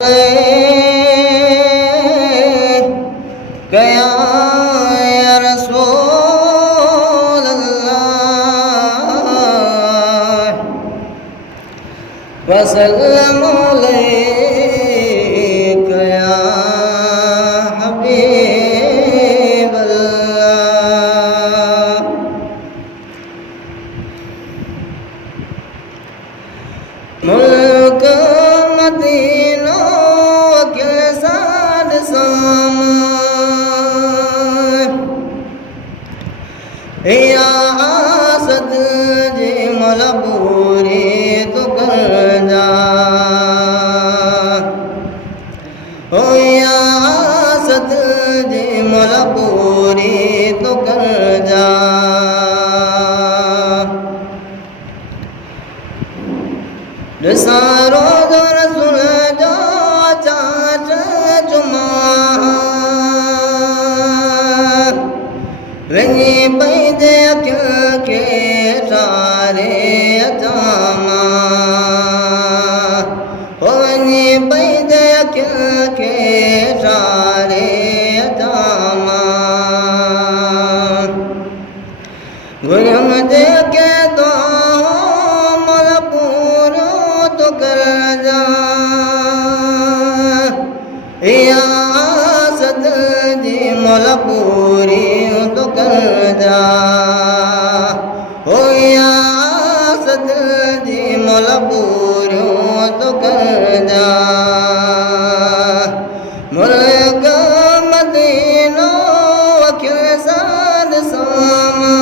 गया या रसूल अल्लाह वसल्लम अलैका या हबीब अल्लाह। मुल्क मदीना के साथ सामान या आसद जी मलबूरी तो कर जा ओ या आसद जी मलबूरी तो कर जा। सारो दर सुन जा चाच जुमा वही पैदे के सारे अचामा वही पैदे के सारे अचामा गुरम दे के दो कर जा या आसद जी मलबूरी तो कर जा ओ या आसद जी मलबूरी तो कर जा। मुल्क मदीना के साथ सामा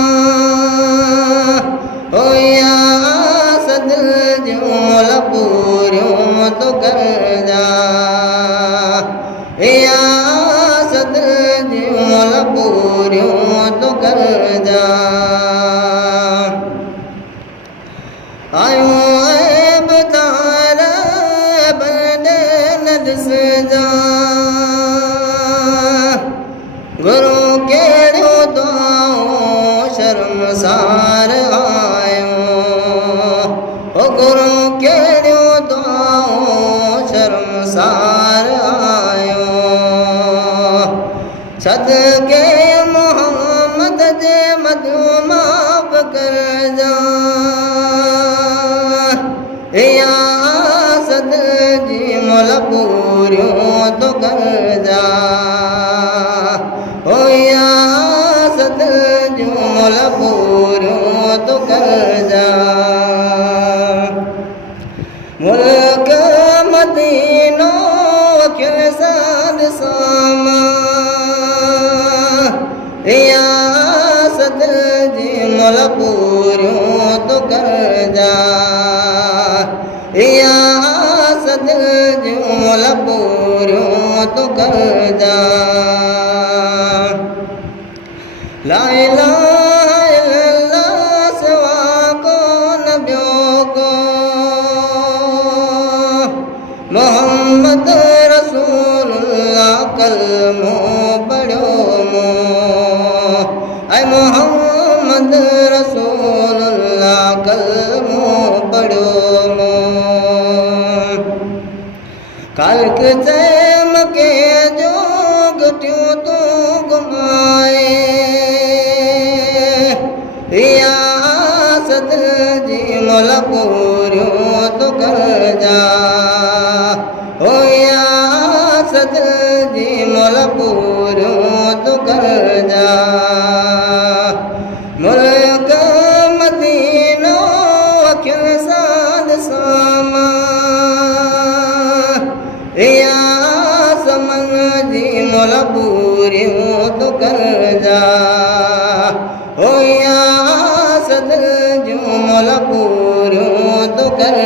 ओ या आसद जी मलबूरियों तो कर जा या आसद जी मलबूरियों तो कर जा। आयो बता बने नदस जा गुरु के दो शर्मसार आयो ओ गुरु के दो शर्मसार आयो सदके मोहम्मद जे मधु माफ कर जा या आसद जी मलबूरियों तो कर जा ओ या आसद जी मलबूरियों तो कर जा। मुल्क मदीना के साथ सामा या आसद जी मलबूरियों तो कर जा या आसद जी मलबूरियों तो कर जा। ला इलाहा इल्लल्लाह सिवा को नबियों को मोहम्मद रसूलुल्लाह कलमो पढ़ो मो ऐ मोहम्मद रसूलुल्लाह कलमो पढ़ो मो। काल्क चैम के जो गट्यूं तो घुमाए या आसद जी मलबूरियों तो कर जा ओ या आसद जी मलबूरियों तो कर जा। मुल्क मदीना के साथ सामा या समन जी मलबूरियों तो कर जा ओ या आसद जी मलबूरियों तो कर